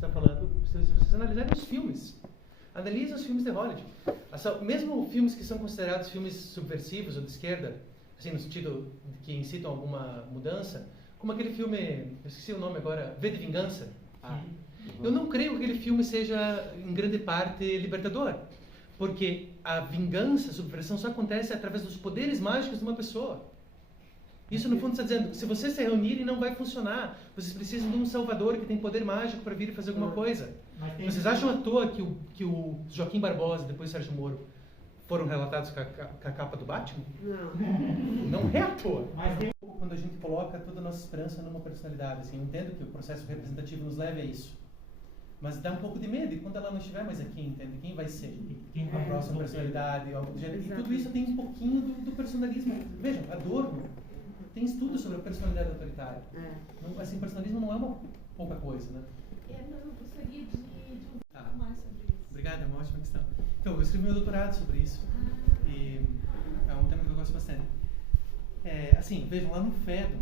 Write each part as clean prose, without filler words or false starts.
está falando, se vocês analisarem os filmes, analise os filmes de Hollywood. Mesmo filmes que são considerados filmes subversivos ou de esquerda, assim, no sentido que incitam alguma mudança, como aquele filme, eu esqueci o nome agora, V de Vingança. Eu não creio que aquele filme seja, em grande parte, libertador. Porque a vingança, a subversão, só acontece através dos poderes mágicos de uma pessoa. Isso, no fundo, está dizendo, se vocês se reunirem, não vai funcionar. Vocês precisam de um salvador que tem poder mágico para vir e fazer alguma coisa. Vocês acham à toa que o Joaquim Barbosa e depois o Sérgio Moro foram relatados com a capa do Batman? Não. Não é à toa. Quando a gente coloca toda a nossa esperança numa personalidade, assim, eu entendo que o processo representativo nos leve a isso. Mas dá um pouco de medo, e quando ela não estiver mais aqui, entende? Quem vai ser? Quem a próxima personalidade? Algo do gênero. E tudo isso tem um pouquinho do personalismo. Vejam, Adorno tem estudos sobre a personalidade autoritária. Não, assim, personalismo não é uma pouca coisa, né? Eu gostaria de ouvir mais sobre isso. Obrigado, é uma ótima questão. Então, eu escrevi meu doutorado sobre isso. E é um tema que eu gosto bastante. Assim, vejam, lá no Fédon,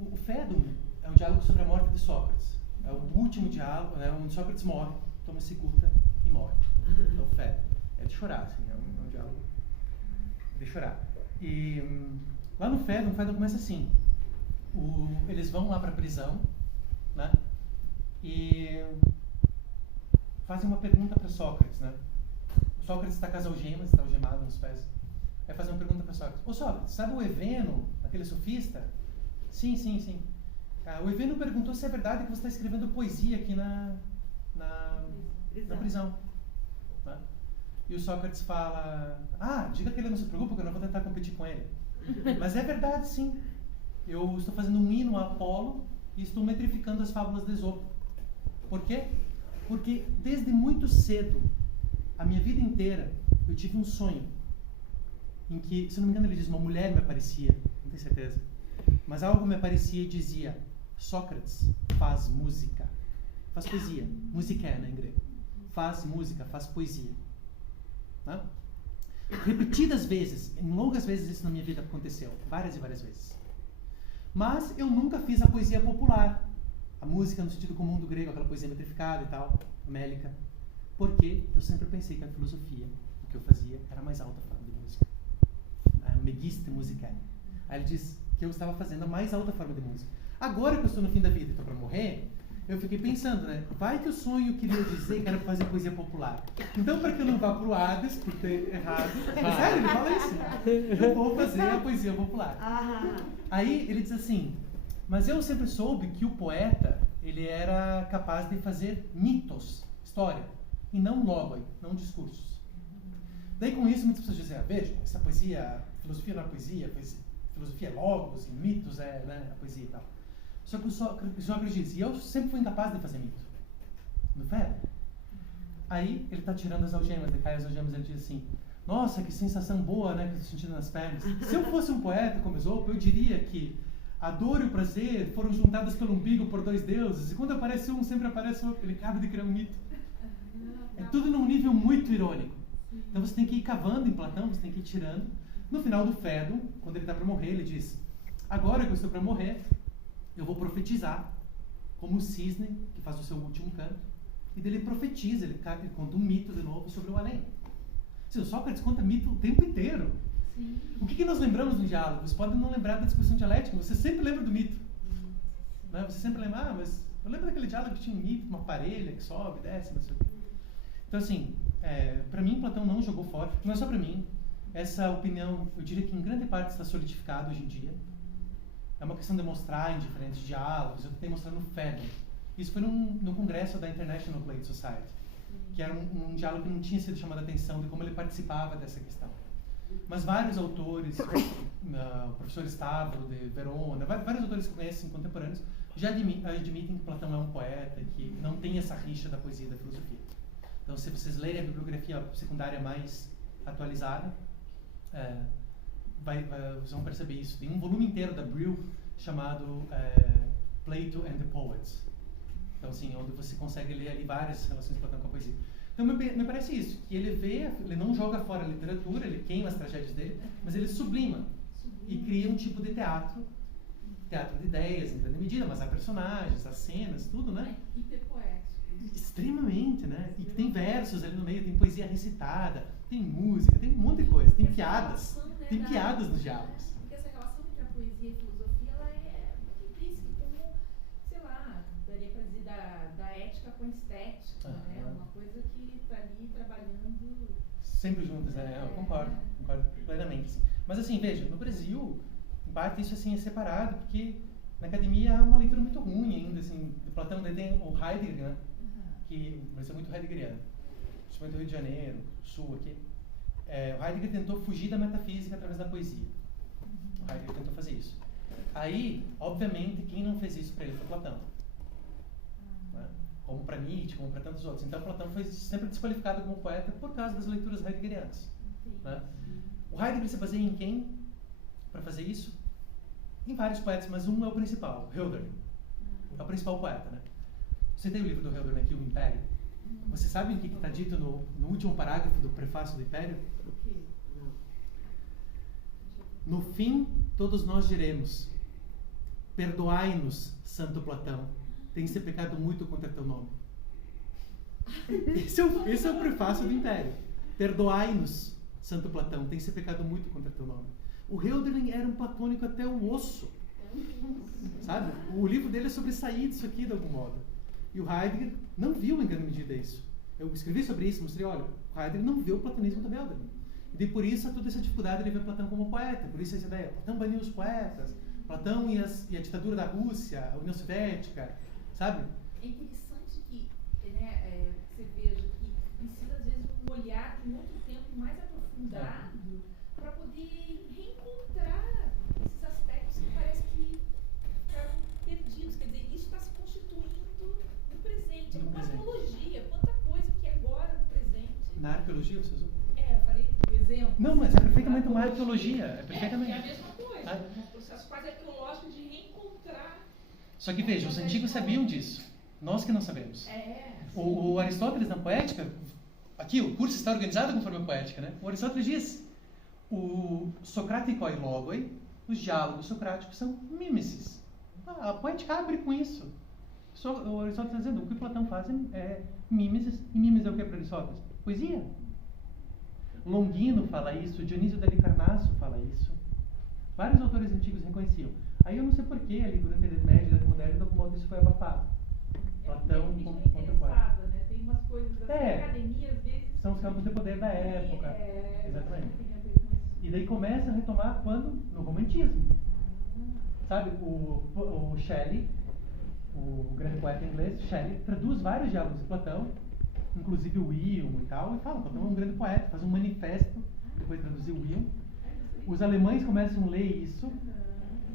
o Fédon é um diálogo sobre a morte de Sócrates. É o último diálogo, né, onde Sócrates morre, toma cicuta e morre. Então, Fédon. É de chorar, assim, é um diálogo de chorar. E lá no Fédon, o Fédon começa assim. Eles vão lá para a prisão, né, e fazem uma pergunta para Sócrates, né? O Sócrates está com as algemas, está algemado nos pés. Aí fazem uma pergunta para Sócrates. Ô Sócrates, sabe o Eveno, aquele sofista? Sim. O Eveno perguntou se é verdade que você está escrevendo poesia aqui na prisão. Né? E o Sócrates fala, diga que ele não se preocupa, que eu não vou tentar competir com ele. Mas é verdade, sim. Eu estou fazendo um hino a Apolo e estou metrificando as fábulas de Esopo. Por quê? Porque desde muito cedo, a minha vida inteira, eu tive um sonho em que, se não me engano, ele diz, uma mulher me aparecia, não tenho certeza, mas algo me aparecia e dizia, Sócrates, faz música, faz poesia, musiquena em grego, faz música, faz poesia. Né? Repetidas vezes, em longas vezes isso na minha vida aconteceu, várias e várias vezes. Mas eu nunca fiz a poesia popular, a música no sentido comum do grego, aquela poesia metrificada e tal, mélica, porque eu sempre pensei que a filosofia, o que eu fazia, era a mais alta forma de música. A Megiste Musicae. Aí ele diz que eu estava fazendo a mais alta forma de música. Agora que eu estou no fim da vida e estou para morrer, eu fiquei pensando, né? Vai que o sonho queria dizer que era fazer poesia popular. Então, para que eu não vá pro Hades, por ter errado... Sério, ele fala isso. Eu vou fazer a poesia popular. Aí ele diz assim, mas eu sempre soube que o poeta, ele era capaz de fazer mitos, história, e não logoi, não discursos. Daí com isso muitas pessoas dizem, veja, essa poesia, filosofia não é poesia, filosofia é logos, e mitos é, né, a poesia e tal. Só que o Sócrates diz, e eu sempre fui incapaz de fazer mito. No Fédon. Aí ele está tirando as algemas, ele cai as algemas e ele diz assim, nossa, que sensação boa, né, que eu estou sentindo nas pernas. Se eu fosse um poeta como Esopo, eu diria que a dor e o prazer foram juntadas pelo umbigo por dois deuses, e quando aparece um, sempre aparece outro. Ele acaba de criar um mito. É tudo num nível muito irônico. Então você tem que ir cavando em Platão, você tem que ir tirando. No final do Fédon, quando ele está para morrer, ele diz, agora que eu estou para morrer, eu vou profetizar, como o cisne que faz o seu último canto. E dele profetiza, ele conta um mito de novo sobre o além. O Sócrates conta mito o tempo inteiro. Sim. O que nós lembramos no diálogo? Vocês podem não lembrar da discussão dialética, você sempre lembra do mito. Né? Você sempre lembra, mas eu lembro daquele diálogo que tinha um mito, uma parelha que sobe, desce, não sei o quê. Então assim, para mim Platão não jogou fora, não é só para mim. Essa opinião, eu diria que em grande parte está solidificada hoje em dia. É uma questão de mostrar em diferentes diálogos. Eu tentei mostrar no Fédon. Isso foi no congresso da International Plate Society, que era um diálogo que não tinha sido chamado a atenção de como ele participava dessa questão. Mas vários autores, o professor Stavro de Verona, vários autores que conhecem contemporâneos, já admitem que Platão é um poeta, que não tem essa rixa da poesia e da filosofia. Então, se vocês lerem a bibliografia secundária mais atualizada, vocês vão perceber isso. Tem um volume inteiro da Brill chamado Plato and the Poets. Então, assim, onde você consegue ler ali várias relações de Platão com a poesia. Então, me parece isso, que ele não joga fora a literatura, ele queima as tragédias dele, mas ele sublima e cria um tipo de teatro de ideias, em grande medida, mas há personagens, há cenas, tudo, né? É hiperpoético. exatamente, né? E tem versos ali no meio, tem poesia recitada, tem música, tem um monte de coisa, tem piadas. Relação, né, Tem piadas nos diálogos. Porque essa relação entre a poesia e a filosofia, ela é muito intrínseca, como, sei lá, daria para dizer da ética com a estética, né? Uma coisa que está ali trabalhando... Sempre juntas, né? Eu concordo plenamente. Mas assim, veja, no Brasil, em parte isso assim é separado, porque na academia há uma leitura muito ruim ainda, assim, do Platão. Daí tem o Heidegger, né? Que o Brasil é muito heideggeriano, principalmente no Rio de Janeiro, Sul aqui. O Heidegger tentou fugir da metafísica através da poesia. O Heidegger tentou fazer isso. Aí, obviamente, quem não fez isso para ele foi Platão. Né? Como para Nietzsche, como para tantos outros. Então, Platão foi sempre desqualificado como poeta por causa das leituras heideggerianas. Né? O Heidegger se baseia em quem para fazer isso? Em vários poetas, mas um é o principal, Hölderlin. É o principal poeta, né? Você tem o livro do Hölderlin aqui, O Império? Você sabe o que está dito no último parágrafo do prefácio do Império? No fim, todos nós diremos: perdoai-nos, Santo Platão, tem se pecado muito contra teu nome. Esse é o prefácio do Império. Perdoai-nos, Santo Platão, tem se pecado muito contra teu nome. O Hölderlin era um platônico até o osso. Sabe? O livro dele é sobre sair disso aqui de algum modo. E o Heidegger não viu em grande medida isso. Eu escrevi sobre isso, mostrei, olha, o Heidegger não viu o platonismo do Hölderlin. E por isso há toda essa dificuldade de ver Platão como poeta. Por isso essa ideia, Platão baniu os poetas, Platão e a ditadura da Rússia, a União Soviética, sabe? É interessante que, né, você veja que precisa às vezes um olhar de muito tempo mais aprofundado para poder reencontrar esses aspectos que parece que ficaram perdidos. Quer dizer, isso está se constituindo no presente. No Uma presente. arqueologia, quanta coisa que é agora no presente. Na arqueologia, você usou? Eu falei do exemplo. Não, mas é perfeitamente uma arqueologia. É perfeitamente. É a mesma coisa. Um processo quase arqueológico de reencontrar. Só que veja, os antigos sabiam disso. Nós que não sabemos. O Aristóteles na Poética, aqui o curso está organizado conforme a Poética, né? O Aristóteles diz: o socraticoi logoi, os diálogos socráticos são mimesis. A Poética abre com isso. O Aristóteles está dizendo: o que Platão faz é mimesis. E mimesis é o que para Aristóteles? Poesia. Longino fala isso, Dionísio da Halicarnasso fala isso. Vários autores antigos reconheciam. Aí eu não sei porquê, ali durante a Idade Média e a Idade Moderna, de algum modo isso foi abafado. Platão contra o poeta. Né? Tem umas coisas da academia, às vezes... São os campos de poder da época. Exatamente. E daí começa a retomar quando? No romantismo. Sabe, o Shelley, o grande poeta inglês, Shelley, traduz vários diálogos de Platão, inclusive o Will e tal, e fala: Platão é um grande poeta, faz um manifesto, depois de traduzir o Will. Os alemães começam a ler isso,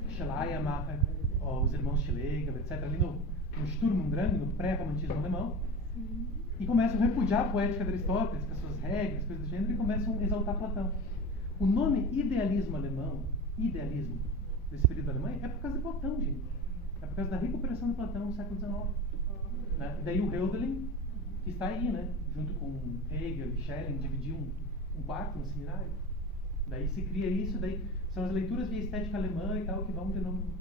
Schleiermacher, os irmãos Schlegel, etc., ali no Sturm und Drang, no pré-romantismo alemão, e começam a repudiar a poética de Aristóteles, com as suas regras, coisas do gênero, e começam a exaltar Platão. O nome idealismo alemão, idealismo, desse período alemão, é por causa de Platão, gente. É por causa da recuperação de Platão no século XIX. Né? Daí o Hölderlin, que está aí, né, junto com Hegel e Schelling, dividiu um quarto no seminário. Daí se cria isso, daí são as leituras via estética alemã e tal que vão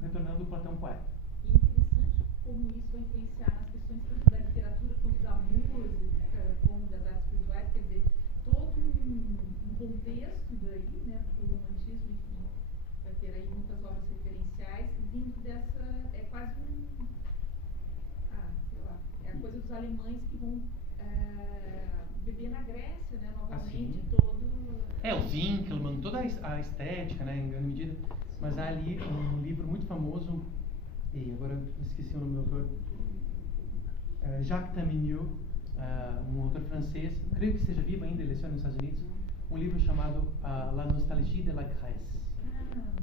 retornando o Platão poeta. E interessante como isso vai influenciar nas questões tanto da literatura quanto da música, como das artes visuais, quer dizer, todo um contexto daí, né, porque o romantismo, enfim, vai ter aí muitas obras referenciais vindo dessa, é quase sei lá, é a coisa dos alemães que vão beber na Grécia, né, novamente, todo... O Winckelmann, toda a estética, né, em grande medida, mas há ali um livro muito famoso, e agora eu esqueci o nome do autor, Jacques Taminiau, um autor francês, creio que esteja vivo ainda, ele leciona nos Estados Unidos, um livro chamado La Nostalgie de la Grèce,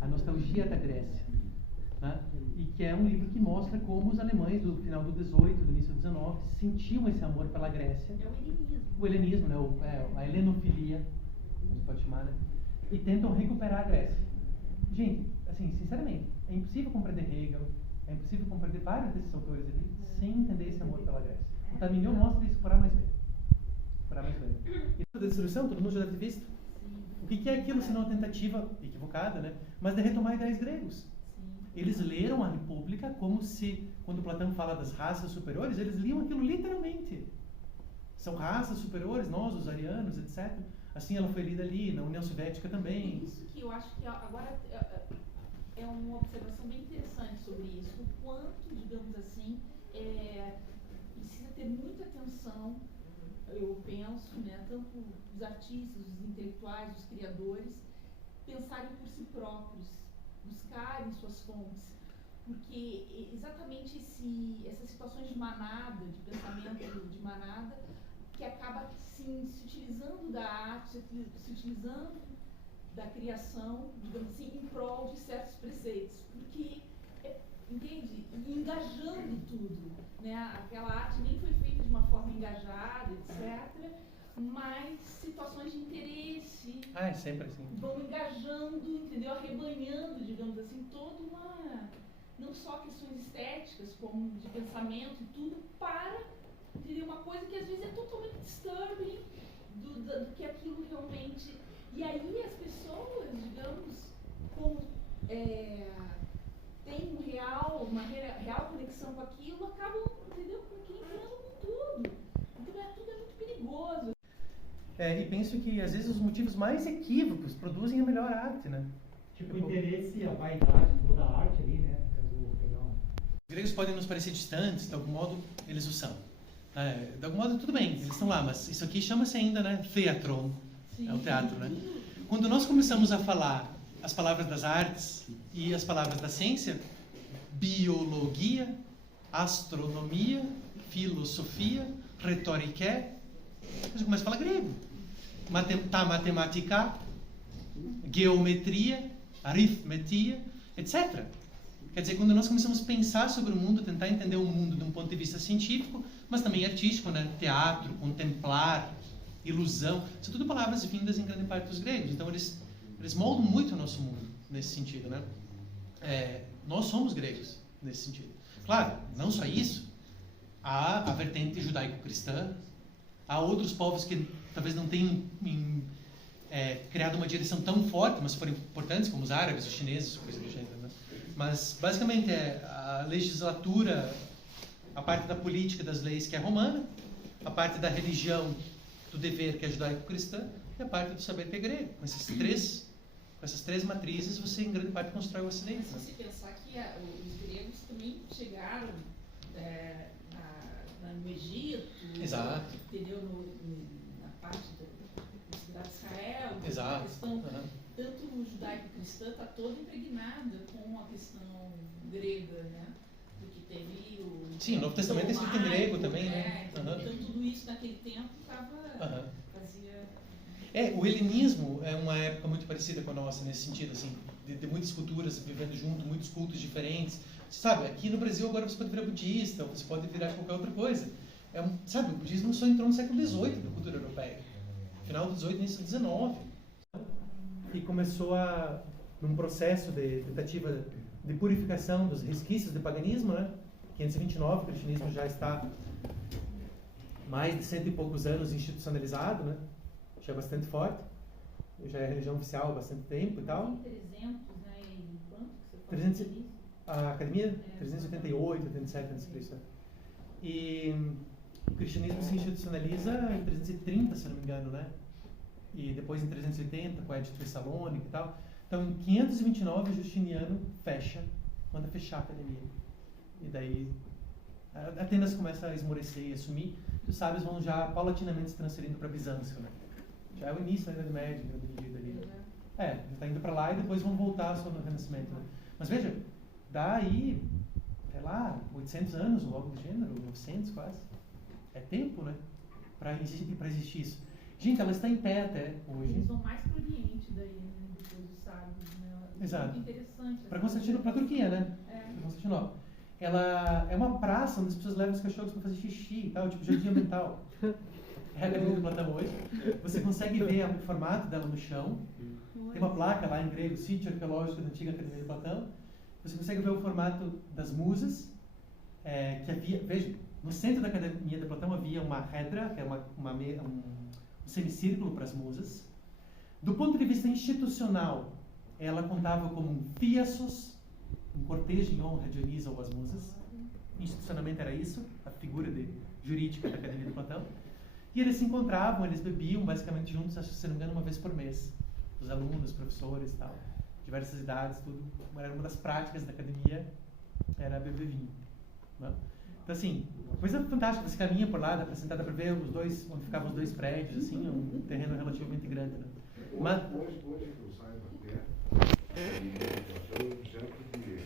A Nostalgia da Grécia, né? E que é um livro que mostra como os alemães do final do 18, do início do 19, sentiam esse amor pela Grécia. É o helenismo. O helenismo, né? A helenofilia, a gente pode chamar, né? E tentam recuperar a Grécia. Gente, assim, sinceramente, é impossível compreender Hegel, é impossível compreender vários desses autores ali sem entender esse amor pela Grécia. O Taminiau mostra isso por A mais B. Por A mais B. E a destruição, todo mundo já deve ter visto. O que é aquilo senão uma tentativa equivocada, né? Mas de retomar ideias gregos. Eles leram a República como se, quando Platão fala das raças superiores, eles liam aquilo literalmente. são raças superiores, nós, os arianos, etc. Assim ela foi lida ali, na União Soviética também. Isso que eu acho que agora é uma observação bem interessante sobre isso. O quanto, digamos assim, precisa ter muita atenção, eu penso, né, tanto os artistas, os intelectuais, os criadores, pensarem por si próprios, buscarem suas fontes. Porque exatamente essas situações de manada, de pensamento de manada, que acaba sim, se utilizando da arte, se utilizando da criação, digamos assim, em prol de certos preceitos. Porque, entende? E engajando tudo. Né? Aquela arte nem foi feita de uma forma engajada, etc., mas situações de interesse É sempre assim. vão engajando, entendeu? Arrebanhando, digamos assim, toda uma... não só questões estéticas, como de pensamento e tudo, para entender uma coisa que às vezes é totalmente disturbing do que aquilo realmente... E aí as pessoas, digamos, têm uma real conexão com aquilo, acabam, entendeu? Porque entrando com tudo. Então tudo é muito perigoso. E penso que às vezes os motivos mais equívocos produzem a melhor arte, né? Tipo, o interesse, a vaidade, toda a arte ali, né? Os gregos podem nos parecer distantes, de algum modo eles o são. De algum modo tudo bem, eles estão lá, mas isso aqui chama-se ainda, né, theatron, é o teatro, né? Quando nós começamos a falar as palavras das artes e as palavras da ciência, biologia, astronomia, filosofia, retórica, a gente começa a falar grego. Matemática, geometria, aritmetia, etc. Quer dizer, quando nós começamos a pensar sobre o mundo, tentar entender o mundo de um ponto de vista científico, mas também artístico, né? Teatro, contemplar, ilusão, são tudo palavras vindas em grande parte dos gregos. Então eles moldam muito o nosso mundo nesse sentido, né? Nós somos gregos nesse sentido. Claro, não só isso, há a vertente judaico-cristã, há outros povos que talvez não tenham criado uma direção tão forte, mas foram importantes, como os árabes, os chineses, coisa do gênero, né? Mas basicamente a legislatura, a parte da política das leis que é romana, a parte da religião, do dever que é judaico-cristã, e a parte do saber que é grego. Com essas três matrizes você em grande parte constrói o Ocidente. Mas se você pensar que os gregos também chegaram no Egito, Exato. Entendeu? Na parte da cidade de Israel, Exato. A questão tanto judaico-cristã está toda impregnada com a questão grega, né? Porque teve o... Sim, o Novo Testamento é escrito em grego também, né? Então tudo isso naquele tempo fazia... O helenismo é uma época muito parecida com a nossa, nesse sentido, assim, de muitas culturas vivendo junto, muitos cultos diferentes. Você sabe, aqui no Brasil agora você pode virar budista, ou você pode virar qualquer outra coisa. Sabe, o budismo só entrou no século XVIII na cultura europeia. Final do XVIII, início do XIX. E começou num processo de tentativa de purificação dos resquícios do paganismo, né? 529, o cristianismo já está mais de 100 e poucos anos institucionalizado, né? Já é bastante forte, já é religião oficial há bastante tempo e tal. 300, né? E quanto que você 300, a academia? 388, 87 a.C. E o cristianismo se institucionaliza em 330, se não me engano, né? E depois em 380, com a Edito Tessalônica e tal. Então, em 529, Justiniano manda fechar a academia. E daí, Atenas começa a esmorecer e a sumir, e os sábios vão já paulatinamente se transferindo para Bizâncio, né? Já é o início da Idade Média, em grande medida ali. Já está indo para lá e depois vão voltar só no Renascimento, né? Mas veja, daí, sei lá, 800 anos ou algo do gênero, 900 quase. É tempo, né? Para existir isso. Gente, ela está em pé até hoje. Eles vão mais para o Oriente daí, né? Depois dos sábios, né? Exato. Muito interessante. Para a Turquia, né? Para Constantinopla. Ela é uma praça onde as pessoas levam os cachorros para fazer xixi e tal, tipo jardim ambiental. É a Academia do Platão hoje. Você consegue ver o formato dela no chão. Tem uma placa lá em grego, sítio arqueológico da antiga Academia do Platão. Você consegue ver o formato das musas, que havia, veja, no centro da Academia de Platão havia uma redra, que é um semicírculo para as musas. Do ponto de vista institucional, ela contava como um fiassos, um cortejo em honra de Dionisa ou as musas. Institucionalmente era isso, a figura jurídica da Academia de Platão. E eles se encontravam, eles bebiam basicamente juntos, acho que se não me engano, uma vez por mês. Os alunos, professores e tal, diversas idades, tudo. Era uma das práticas da academia, era beber vinho. Né? Então, assim, coisa fantástica. Você caminha por lá, dá pra sentar, dá pra ver os dois, onde ficavam os dois prédios, assim, um terreno relativamente grande. Né? Mas, hoje que eu saio da terra, eu objeto de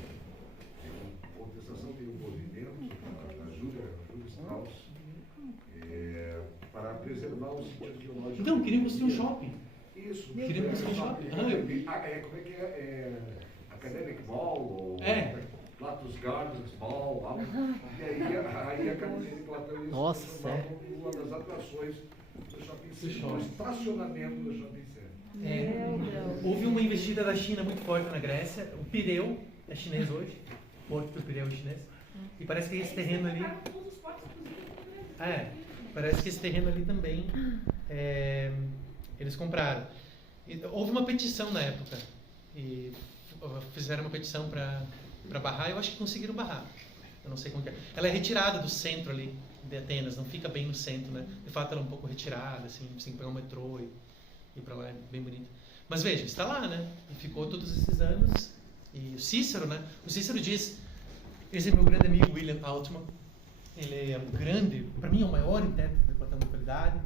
contestação tem um movimento da Júlia Strauss para preservar o sentido biológico. então, queriam construir um shopping. Isso. Queriam construir um shopping. Como é que é? Academic Mall? Ou Platos Gardens Mall. E aí a Academia de Platão eles transformavam uma das atrações do shopping center, o estacionamento do shopping center. Houve uma investida da China muito forte na Grécia. O Pireu é chinês hoje. O Porto do Pireu é chinês. E parece que esse terreno ali... parece que esse terreno ali também eles compraram. E houve uma petição na época. E fizeram uma petição para barrar. Eu acho que conseguiram barrar. Eu não sei como que é. Ela é retirada do centro ali de Atenas. Não fica bem no centro, né? De fato, ela é um pouco retirada, assim. Você tem que pegar um metrô e ir para lá. É bem bonito. Mas veja, está lá, né? E ficou todos esses anos. E o Cícero, né? O Cícero diz... Esse é meu grande amigo, William Altman. Ele é um grande... Para mim, é o maior intérprete de Platão da atualidade.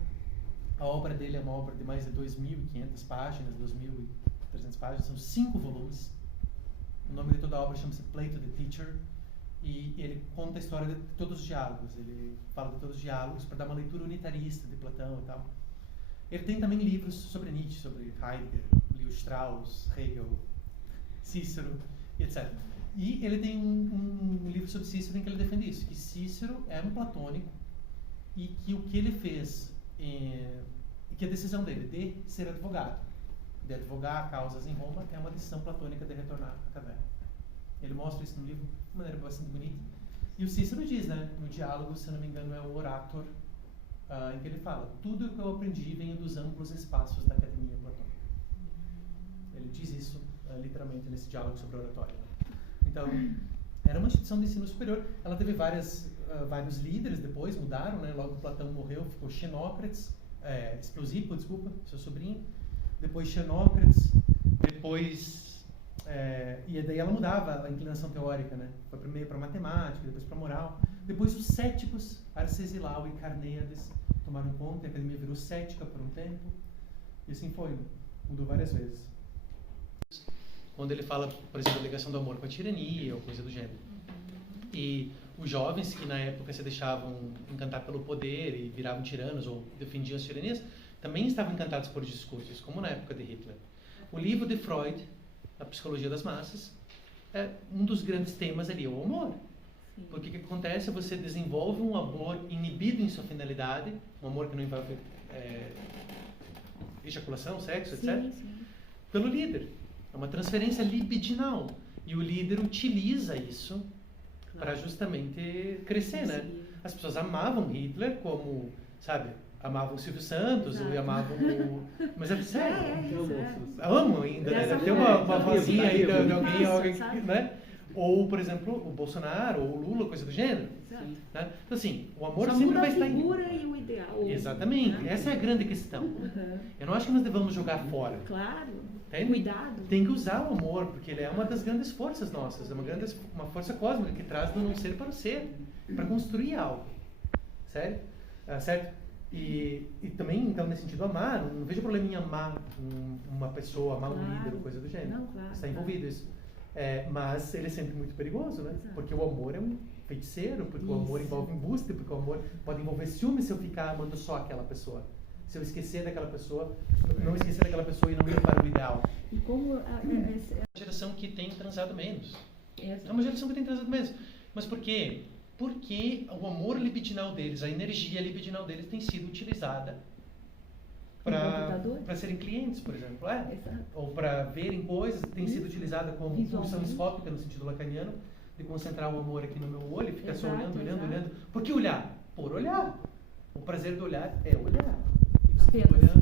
A obra dele é uma obra de mais de 2.500 páginas, 2.300 páginas. São 5 volumes. O nome de toda a obra chama-se Plato the Teacher. E ele conta a história de todos os diálogos. Ele fala de todos os diálogos para dar uma leitura unitarista de Platão e tal. Ele tem também livros sobre Nietzsche, sobre Heidegger, Leo Strauss, Hegel, Cícero, etc. E ele tem um livro sobre Cícero em que ele defende isso, que Cícero é um platônico e que o que ele fez, que a decisão dele de ser advogado, de advogar causas em Roma, é uma decisão platônica de retornar à caverna. Ele mostra isso no livro de maneira bastante bonita. E o Cícero diz, né, no diálogo, se não me engano, é o Orator, em que ele fala: tudo o que eu aprendi vem dos amplos espaços da academia platônica. Ele diz isso literalmente nesse diálogo sobre oratória. Então, era uma instituição de ensino superior. Ela teve vários líderes depois, mudaram, né? Logo que Platão morreu, ficou Xenócrates, Esplosipo, desculpa, seu sobrinho. Depois Xenócrates, depois... e daí ela mudava a inclinação teórica, né? Foi primeiro para matemática, depois para moral. Depois os céticos, Arcesilau e Carneades, tomaram conta, a academia virou cética por um tempo. E assim foi, mudou várias vezes. Quando ele fala, por exemplo, da ligação do amor com a tirania ou coisa do gênero. E os jovens que na época se deixavam encantar pelo poder e viravam tiranos ou defendiam as tiranias, também estavam encantados por discursos, como na época de Hitler. O livro de Freud, A Psicologia das Massas, um dos grandes temas ali é o amor. Sim. Porque o que acontece é você desenvolve um amor inibido em sua finalidade, um amor que não envolve ejaculação, sexo, etc. Sim. Pelo líder. É uma transferência libidinal. E o líder utiliza isso para justamente crescer, né? As pessoas amavam Hitler como, sabe, amavam o Silvio Santos, ou amavam o... Mas é sério. Amam ainda, né? Deve ter uma vozinha aí de alguém, né? Ou, por exemplo, o Bolsonaro, ou o Lula, coisa do gênero. Né? Então, assim, o amor só sempre vai estar... a figura e o ideal. Exatamente. Né? Essa é a grande questão. Eu não acho que nós devamos jogar fora. Claro. Cuidado. Tem que usar o amor, porque ele é uma das grandes forças nossas. É uma força cósmica que traz do não ser para o ser. Para construir algo. Sério? Certo? E também, então, nesse sentido, amar. Não vejo problema em amar uma pessoa, amar um líder ou coisa do gênero. Não, claro. Está envolvido isso. Mas ele é sempre muito perigoso, né? Exato. Porque o amor é um feiticeiro, porque o amor envolve embuste, porque o amor pode envolver ciúme se eu ficar amando só aquela pessoa. Se eu esquecer daquela pessoa, não esquecer daquela pessoa e não ir para o ideal. E como É uma geração que tem transado menos. É uma geração que tem transado menos. Mas por quê? Porque o amor libidinal deles, a energia libidinal deles tem sido utilizada para serem clientes, por exemplo. Ou para verem coisas, tem sido utilizada como pulsão escópica, no sentido lacaniano, de concentrar o amor aqui no meu olho e ficar só olhando. Por que olhar? Por olhar. O prazer do olhar é olhar. Fica olhando,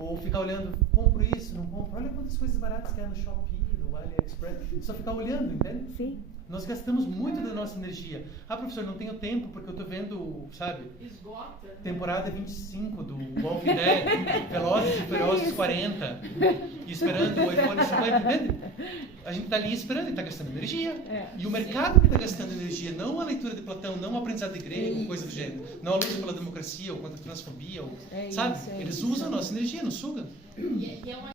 ou ficar olhando, compro isso, não compro. Olha quantas coisas baratas que há no Shopee, no AliExpress. Só ficar olhando, entende? Sim. Nós gastamos muito da nossa energia. Ah, professor, não tenho tempo porque eu tô vendo, sabe? Esgota. Temporada 25 do Walking Dead, Velozes e Furiosos 40, e esperando o iPhone 50, entende? A gente tá ali esperando e tá gastando energia. E o mercado que tá gastando energia, não a leitura de Platão, não o aprendizado de grego, coisa do gênero, não a luta pela democracia ou contra a transfobia, ou, sabe? Eles usam a nossa energia, nos sugam. E é uma